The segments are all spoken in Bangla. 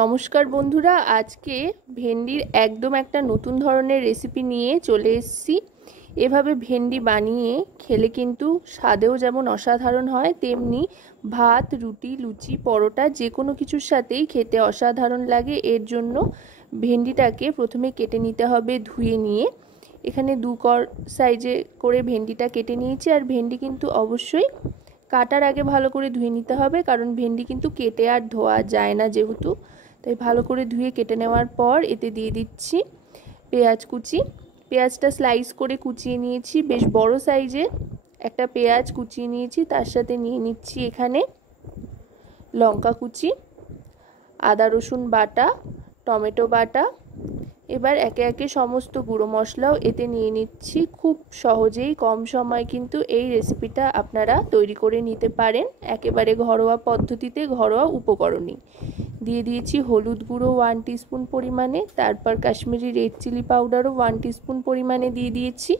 নমস্কার বন্ধুরা, আজকে ভেন্ডির একদম একটা নতুন ধরনের রেসিপি নিয়ে চলে এসেছি। এভাবে ভেন্ডি বানিয়ে খেলে কিন্তু স্বাদেও যেমন অসাধারণ হয়, তেমনি ভাত, রুটি, লুচি, পরোটা যে কোনো কিছুর সাথেই খেতে অসাধারণ লাগে। এর জন্য ভেন্ডিটাকে প্রথমে কেটে নিতে হবে ধুয়ে নিয়ে। এখানে 2 কর সাইজে করে ভেন্ডিটা কেটে নিয়েছি। আর ভেন্ডি কিন্তু অবশ্যই কাটার আগে ভালো করে ধুয়ে নিতে হবে, কারণ ভেন্ডি কিন্তু কেটে আর ধোয়া যায় না যেহেতু। তাই ভালো করে ধুয়ে কেটে নেওয়ার পর এতে দিয়ে দিচ্ছি পেঁয়াজ কুচি। পেঁয়াজটা স্লাইস করে কুচিয়ে নিয়েছি, বেশ বড় সাইজের একটা পেঁয়াজ কুচিয়ে নিয়েছি। তার সাথে নিয়ে নিচ্ছি এখানে লঙ্কা কুচি, আদা রসুন বাটা, টমেটো বাটা। এবার একে একে সমস্ত গুঁড়ো মশলাও এতে নিয়ে নিচ্ছি। খুব সহজেই কম সময় কিন্তু এই রেসিপিটা আপনারা তৈরি করে নিতে পারেন, একেবারে ঘরোয়া পদ্ধতিতে, ঘরোয়া উপকরণই। দিয়ে দিয়েছি হলুদ গুঁড়ো 1 টিস্পুন পরিমাণে, তারপর কাশ্মীরি রেড চিলি পাউডারও 1 টিস্পুন পরিমাণে দিয়ে দিয়েছি,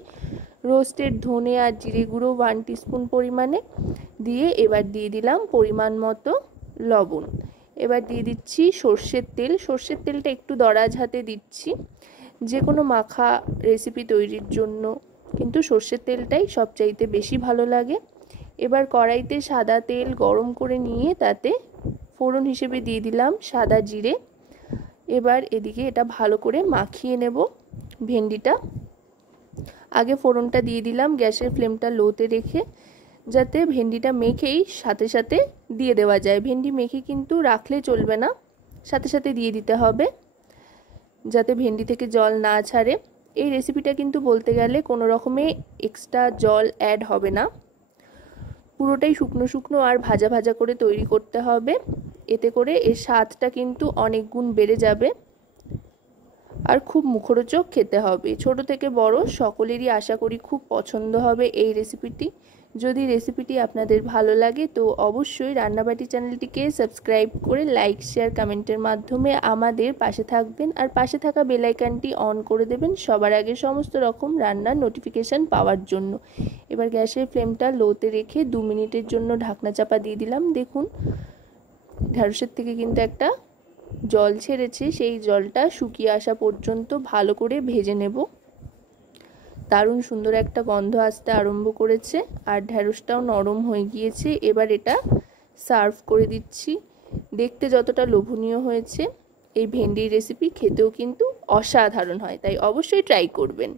রোস্টেড ধনে আর জিরে গুঁড়ো 1 টিস্পুন পরিমাণে দিয়ে এবার দিয়ে দিলাম পরিমাণ মতো লবণ। এবার দিয়ে দিচ্ছি সর্ষের তেল। সর্ষের তেলটা একটু দরাজ হাতে দিচ্ছি, যে কোনো মাখা রেসিপি তৈরির জন্য কিন্তু সর্ষের তেলটাই সবচাইতে বেশি ভালো লাগে। এবার কড়াইতে সাদা তেল গরম করে নিয়ে তাতে ফোড়ন হিসেবে দিয়ে দিলাম সাদা জিরে। এবার এদিকে এটা ভালো করে মাখিয়ে নেব ভেন্ডিটা। আগে ফোড়নটা দিয়ে দিলাম গ্যাসের ফ্লেমটা লোতে রেখে, যাতে ভেন্ডিটা মেখেই সাথে সাথে দিয়ে দেওয়া যায়। ভেন্ডি মেখে কিন্তু রাখলে চলবে না, সাথে সাথে দিয়ে দিতে হবে যাতে ভেন্ডি থেকে জল না ছাড়ে। এই রেসিপিটা কিন্তু বলতে গেলে কোনো রকমে এক্সট্রা জল অ্যাড হবে না, পুরোটাই শুকনো শুকনো আর ভাজা ভাজা করে তৈরি করতে হবে। এতে করে এর স্বাদটা কিন্তু অনেক গুণ বেড়ে যাবে আর খুব মুখরোচক খেতে হবে। ছোট থেকে বড় সকলেরই আশা করি খুব পছন্দ হবে এই রেসিপিটি। যদি রেসিপিটি আপনাদের ভালো লাগে তো অবশ্যই রান্নাবাটি চ্যানেলটিকে সাবস্ক্রাইব করে লাইক, শেয়ার, কমেন্টের মাধ্যমে আমাদের পাশে থাকবেন আর পাশে থাকা বেল আইকনটি অন করে দেবেন সবার আগে সমস্ত রকম রান্নার নোটিফিকেশান পাওয়ার জন্য। এবার গ্যাসের ফ্লেমটা লোতে রেখে 2 মিনিটের জন্য ঢাকনা চাপা দিয়ে দিলাম। দেখুন ঢ্যাঁড়সের থেকে কিন্তু একটা জল ছেড়েছে, সেই জলটা শুকিয়ে আসা পর্যন্ত ভালো করে ভেজে নেব। দারুণ সুন্দর একটা গন্ধ আসতে আরম্ভ করেছে আর ঢ্যাঁড়সটাও নরম হয়ে গিয়েছে। এবার এটা সার্ভ করে দিচ্ছি। দেখতে যতটা লোভনীয় হয়েছে, এই ভেন্ডির রেসিপি খেতেও কিন্তু অসাধারণ হয়, তাই অবশ্যই ট্রাই করবেন।